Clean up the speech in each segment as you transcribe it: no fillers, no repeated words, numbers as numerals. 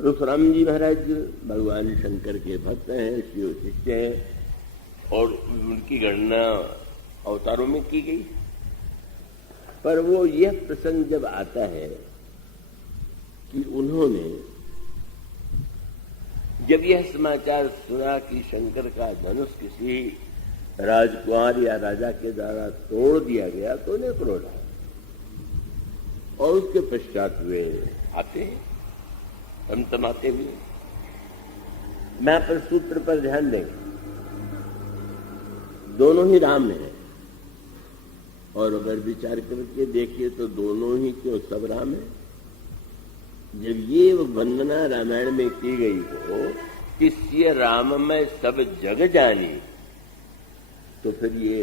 परशुराम जी महाराज भगवान शंकर के भक्त हैं, शिव शिष्य हैं, और उनकी गणना अवतारों में की गई। पर वो यह प्रसंग जब आता है कि उन्होंने जब यह समाचार सुना कि शंकर का धनुष किसी राजकुमार या राजा के द्वारा तोड़ दिया गया, तो उन्हें क्रोध आया। और उसके पश्चात वे आते हैं तमतमाते हुए। मैं पर सूत्र पर ध्यान देंगे, दोनों ही राम हैं, और अगर विचार करके देखिए तो दोनों ही क्यों, सब राम है। जब ये वंदना रामायण में की गई हो कि सिय राम में सब जग जानी, तो फिर ये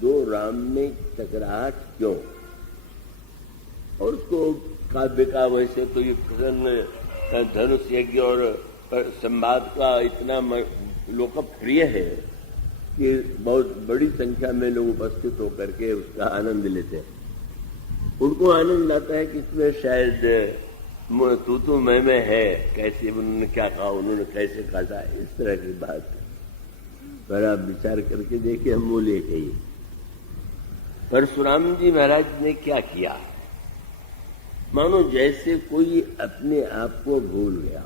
दो राम में टकराहट क्यों? और उसको काव्य का वैसे तो ये प्रसन्न धनुष यज्ञ और संवाद का इतना लोकप्रिय है कि बहुत बड़ी संख्या में लोग उपस्थित होकर के उसका आनंद लेते हैं। उनको आनंद आता है कि इसमें शायद तू मैं है, कैसे उन्होंने क्या कहा, उन्होंने कैसे काटा, इस तरह की बात। पर आप विचार करके देखिए, हम मूल एक ही। परशुराम जी महाराज ने क्या किया, मानो जैसे कोई अपने आप को भूल गया।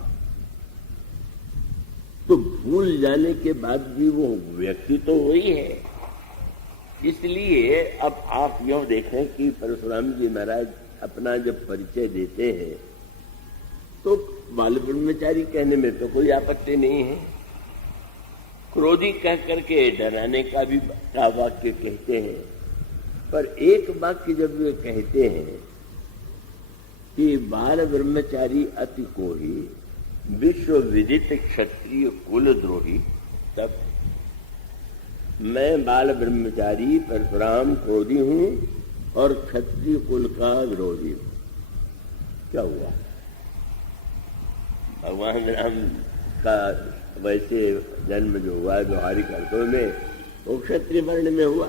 तो भूल जाने के बाद भी वो व्यक्ति तो वही है। इसलिए अब आप यह देखें कि परशुराम जी महाराज अपना जब परिचय देते हैं तो बाल ब्रह्मचारी कहने में तो कोई आपत्ति नहीं है। क्रोधी कह करके डराने का भी वाक्य कहते हैं। पर एक वाक्य जब वे कहते हैं कि बाल ब्रह्मचारी अति कोही विश्व विदित क्षत्रिय कुल द्रोही, तब मैं बाल ब्रह्मचारी परशुराम क्रोधी हूं और क्षत्रिय कुल का विरोधी हूं। क्या हुआ? भगवान राम का वैसे जन्म जो हुआ व्यवहारिक अर्थों में वो क्षत्रिय वर्ण में हुआ,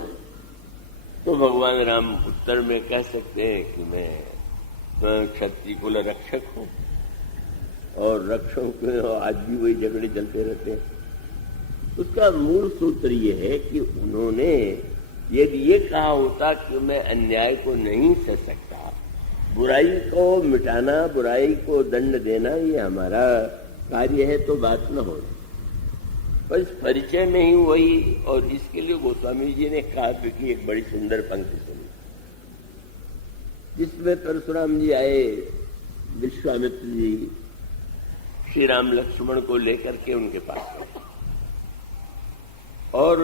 तो भगवान राम उत्तर में कह सकते हैं कि मैं क्षत्रिय कुल रक्षक हूं, और रक्षकों के आज भी वही झगड़े चलते रहते हैं। उसका मूल सूत्र ये है कि उन्होंने यदि ये कहा होता कि मैं अन्याय को नहीं सह सकता, बुराई को मिटाना, बुराई को दंड देना ये हमारा कार्य है, तो बात न हो। पर इस परिचय में ही वही, और इसके लिए गोस्वामी जी ने काव्य की एक बड़ी सुंदर पंक्ति सुनी, जिसमें परशुराम जी आए, विश्वामित्र जी श्री राम लक्ष्मण को लेकर के उनके पास गए, और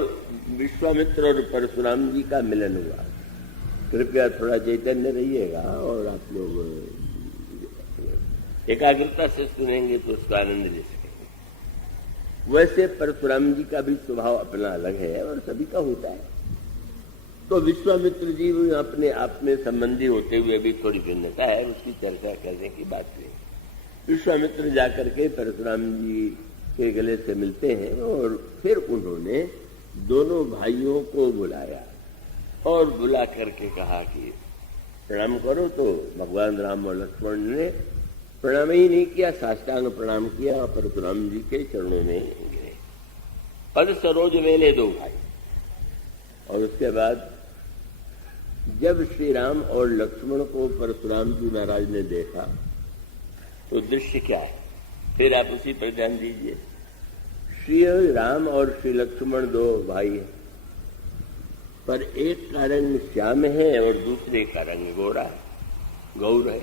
विश्वामित्र और परशुराम जी का मिलन हुआ। कृपया थोड़ा चैतन्य रहिएगा और आप लोग एकाग्रता से सुनेंगे तो उसका आनंद ले सकेंगे। वैसे परशुराम जी का भी स्वभाव अपना अलग है और सभी का होता है। तो विश्वामित्र जी अपने आप में संबंधी होते हुए भी थोड़ी भिन्नता है, उसकी चर्चा करने की बात है। विश्वामित्र जाकर के परशुराम जी के गले से मिलते हैं और फिर उन्होंने दोनों भाइयों को बुलाया और बुला करके कहा कि प्रणाम करो। तो भगवान राम और लक्ष्मण ने प्रणाम ही नहीं किया, साष्टांग प्रणाम किया, परशुराम जी के चरणों में गिरे। पद सरोज मेले दो भाई। और उसके बाद जब श्री राम और लक्ष्मण को परशुराम जी महाराज ने देखा तो दृश्य क्या है, फिर आप उसी पर ध्यान दीजिए। श्री राम और श्री लक्ष्मण दो भाई हैं, पर एक का रंग श्याम है और दूसरे का रंग गोरा है, गौर है।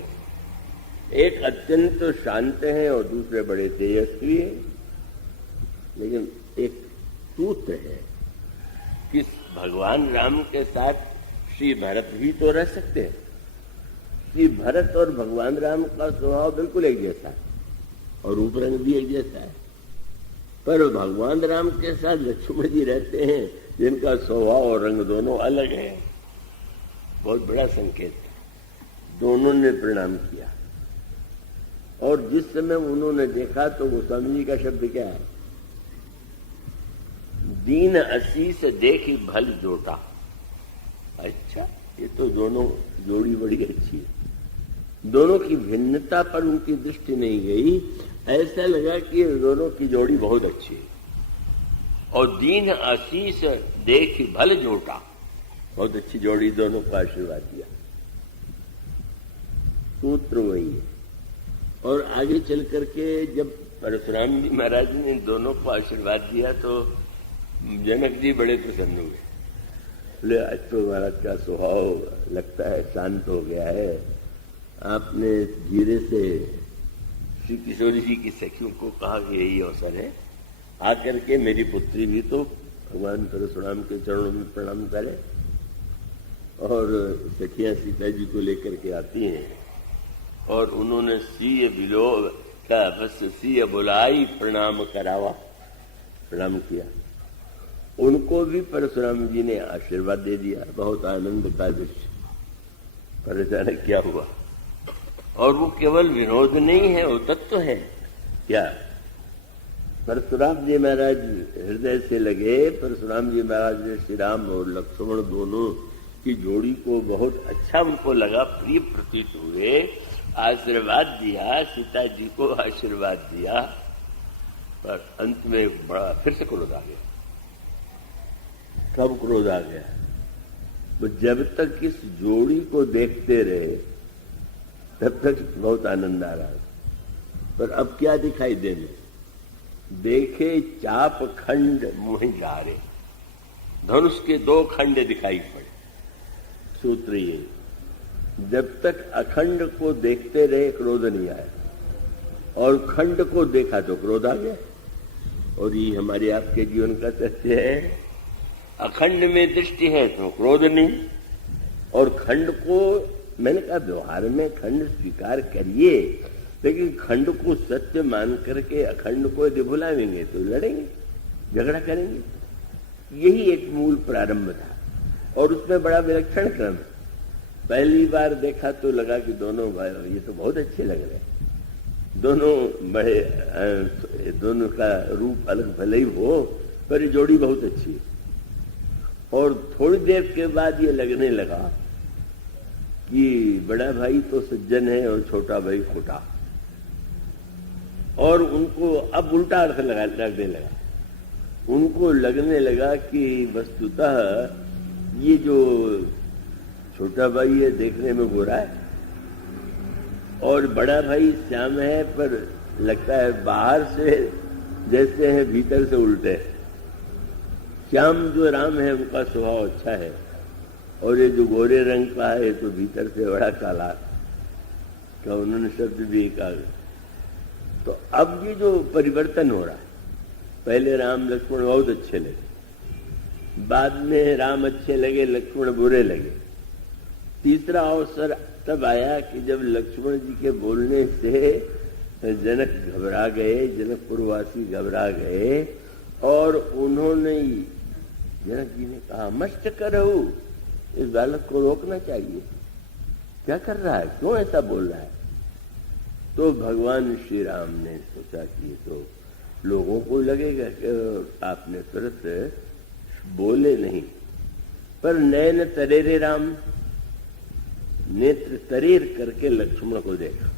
एक अत्यंत शांत है और दूसरे बड़े तेजस्वी है। लेकिन एक सूत्र है कि भगवान राम के साथ श्री भरत भी तो रह सकते हैं। श्री भरत और भगवान राम का स्वभाव बिल्कुल एक जैसा है और रूप रंग भी एक जैसा है, पर भगवान राम के साथ लक्ष्मण जी रहते हैं जिनका स्वभाव और रंग दोनों अलग है। बहुत बड़ा संकेत। दोनों ने प्रणाम किया और जिस समय उन्होंने देखा तो गोस्वामी जी का शब्द क्या है, दीन असीस देखी भल जोटा। अच्छा, ये तो दोनों जोड़ी बड़ी अच्छी है। दोनों की भिन्नता पर उनकी दृष्टि नहीं गई, ऐसा लगा कि दोनों की जोड़ी बहुत अच्छी है। और दीन आशीष देख भल जोटा, बहुत अच्छी जोड़ी, दोनों को आशीर्वाद दिया। सूत्र वही है। और आगे चल करके जब परशुराम जी महाराज ने दोनों को आशीर्वाद दिया तो जनक जी बड़े प्रसन्न हुए। बोले आज तो महाराज का स्वभाव लगता है शांत हो गया है। आपने धीरे से श्री किशोरी जी की सखियों को कहा कि यही अवसर है, आकर के मेरी पुत्री भी तो भगवान परशुराम के चरणों में प्रणाम करे। और सखियां सीता जी को लेकर के आती हैं और उन्होंने सीय बिलो का बस सीय बुलाई प्रणाम करावा, प्रणाम किया। उनको भी परशुराम जी ने आशीर्वाद दे दिया। बहुत आनंद का दृश्य। पर अचानक क्या हुआ? और वो केवल विनोद नहीं है, वो तत्व है। क्या? परशुराम जी महाराज हृदय से लगे। परशुराम जी महाराज ने श्री राम और लक्ष्मण दोनों की जोड़ी को बहुत अच्छा उनको लगा, प्रिय प्रतीत हुए, आशीर्वाद दिया, सीता जी को आशीर्वाद दिया। पर अंत में बड़ा फिर से क्रोध आ गया। कब क्रोध आ गया? तो जब तक इस जोड़ी को देखते रहे तब तक बहुत आनंद आ रहा है। पर अब क्या दिखाई देने? देखे चाप खंड मुँह जारे, धनुष के 2 खंड दिखाई पड़े। सूत्र ये, जब तक अखंड को देखते रहे क्रोध नहीं आया, और खंड को देखा तो क्रोध आ गया। और ये हमारे आपके जीवन का सत्य है। अखंड में दृष्टि है तो क्रोध नहीं, और खंड को, मैंने कहा व्यवहार में खंड स्वीकार करिए, लेकिन खंड को सत्य मान करके अखंड को यदि भुलाएंगे तो लड़ेंगे, झगड़ा करेंगे। यही एक मूल प्रारंभ था। और उसमें बड़ा विलक्षण क्रम। पहली बार देखा तो लगा कि दोनों भाई ये तो बहुत अच्छे लग रहे हैं, दोनों बड़े, दोनों का रूप अलग भले ही हो पर ये जोड़ी बहुत अच्छी है। और थोड़ी देर के बाद ये लगने लगा कि बड़ा भाई तो सज्जन है और छोटा भाई खोटा। और उनको अब उल्टा अर्थ लगने लगा। उनको लगने लगा कि वस्तुतः ये जो छोटा भाई है देखने में गोरा है और बड़ा भाई श्याम है, पर लगता है बाहर से जैसे है भीतर से उल्टे। श्याम जो राम है उनका स्वभाव अच्छा है, और ये जो गोरे रंग का है तो भीतर से बड़ा काला का, उन्होंने शब्द भी कहा। तो अब ये जो परिवर्तन हो रहा है, पहले राम लक्ष्मण बहुत अच्छे लगे, बाद में राम अच्छे लगे, लक्ष्मण बुरे लगे। तीसरा अवसर तब आया कि जब लक्ष्मण जी के बोलने से जनक घबरा गए, जनकपुरवासी घबरा गए, और उन्होंने, जनक जी ने कहा मस्त करो, इस बालक को रोकना चाहिए, क्या कर रहा है, क्यों ऐसा बोल रहा है? तो भगवान श्री राम ने सोचा कि तो लोगों को लगेगा कि आपने तुरंत बोले नहीं, पर नैन तरेरे राम, नेत्र तरेर करके लक्ष्मण को देखा।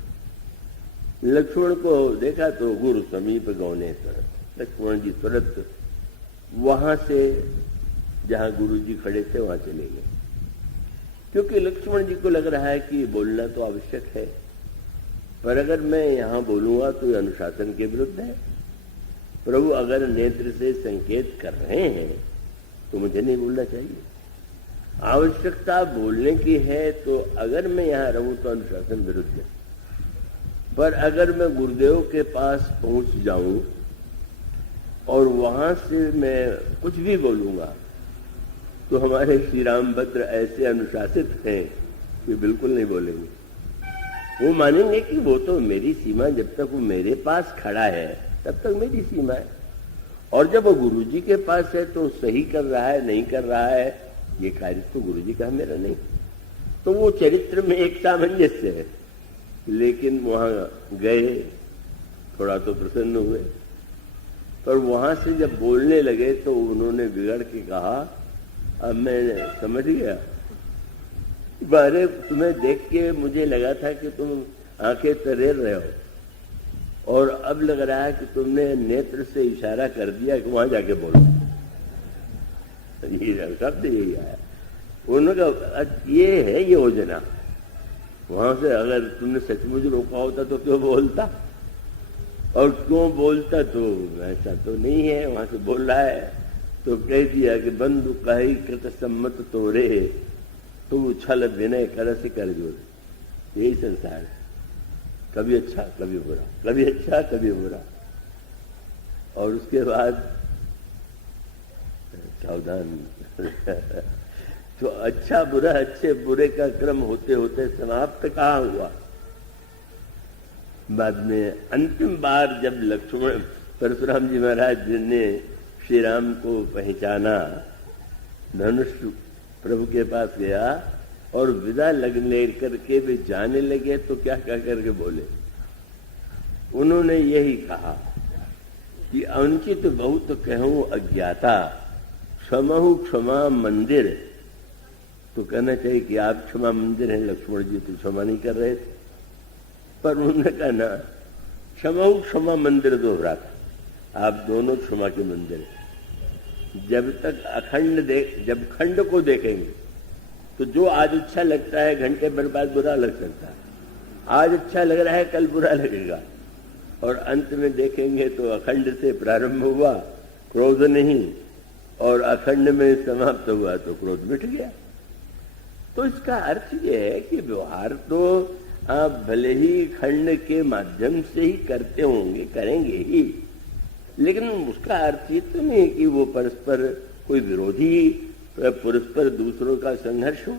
लक्ष्मण को देखा तो गुरु समीप गौने तुरंत, लक्ष्मण जी तुरंत वहां से जहां गुरु जी खड़े थे वहां चले गए, क्योंकि लक्ष्मण जी को लग रहा है कि बोलना तो आवश्यक है, पर अगर मैं यहां बोलूंगा तो अनुशासन के विरुद्ध है। प्रभु अगर नेत्र से संकेत कर रहे हैं तो मुझे नहीं बोलना चाहिए। आवश्यकता बोलने की है तो अगर मैं यहां रहूं तो अनुशासन विरुद्ध है, पर अगर मैं गुरुदेव के पास पहुंच जाऊं और वहां से मैं कुछ भी बोलूंगा तो हमारे श्री रामभद्र ऐसे अनुशासित हैं कि बिल्कुल नहीं बोलेंगे। वो मानेंगे कि वो तो मेरी सीमा, जब तक वो मेरे पास खड़ा है तब तक मेरी सीमा है, और जब वो गुरु जी के पास है तो सही कर रहा है नहीं कर रहा है ये कार्य तो गुरु जी का मेरा नहीं। तो वो चरित्र में एक सामंजस्य है, लेकिन वहां गए थोड़ा तो प्रसन्न हुए, पर वहां से जब बोलने लगे तो उन्होंने बिगड़ के कहा, अब मैं समझ गया, बारे तुम्हें देख के मुझे लगा था कि तुम आंखें तरेर रहे हो और अब लग रहा है कि तुमने नेत्र से इशारा कर दिया कि वहां जाके बोलो। ये शब्द यही आया। उन्होंने कहा ये है योजना। वहां से अगर तुमने सचमुच रोका होता तो क्यों बोलता, और क्यों बोलता तो ऐसा तो नहीं है, वहां से बोल रहा है तो कह दिया कि बंधु कही कृत सम्मत तोरे तू छल विनय कर से कर जोड़। यही संसार है, कभी अच्छा कभी बुरा, कभी अच्छा कभी बुरा। और उसके बाद सावधान तो अच्छा बुरा अच्छे बुरे का क्रम होते होते समाप्त कहाँ हुआ। बाद में अंतिम बार जब लक्ष्मण परशुराम जी महाराज ने श्री राम को पहचाना, धनुष प्रभु के पास गया और विदा लगने करके वे जाने लगे तो क्या क्या करके बोले। उन्होंने यही कहा कि अंकित बहुत कहूं अज्ञाता, क्षमहु क्षमा मंदिर। तो कहना चाहिए कि आप क्षमा मंदिर हैं, लक्ष्मण जी तो क्षमा नहीं कर रहे थे, पर उन्होंने कहा ना, क्षमहु क्षमा मंदिर दोहरा था, आप दोनों क्षमा के मंदिर हैं। जब तक जब खंड को देखेंगे तो जो आज अच्छा लगता है घंटे भर बाद बुरा लग सकता है, आज अच्छा लग रहा है कल बुरा लगेगा, और अंत में देखेंगे तो अखंड से प्रारंभ हुआ क्रोध नहीं, और अखंड में समाप्त हुआ तो क्रोध मिट गया। तो इसका अर्थ यह है कि व्यवहार तो आप भले ही खंड के माध्यम से ही करते होंगे, करेंगे ही, लेकिन उसका अर्थ ये तो नहीं कि वो परस्पर कोई विरोधी परस्पर दूसरों का संघर्ष हो।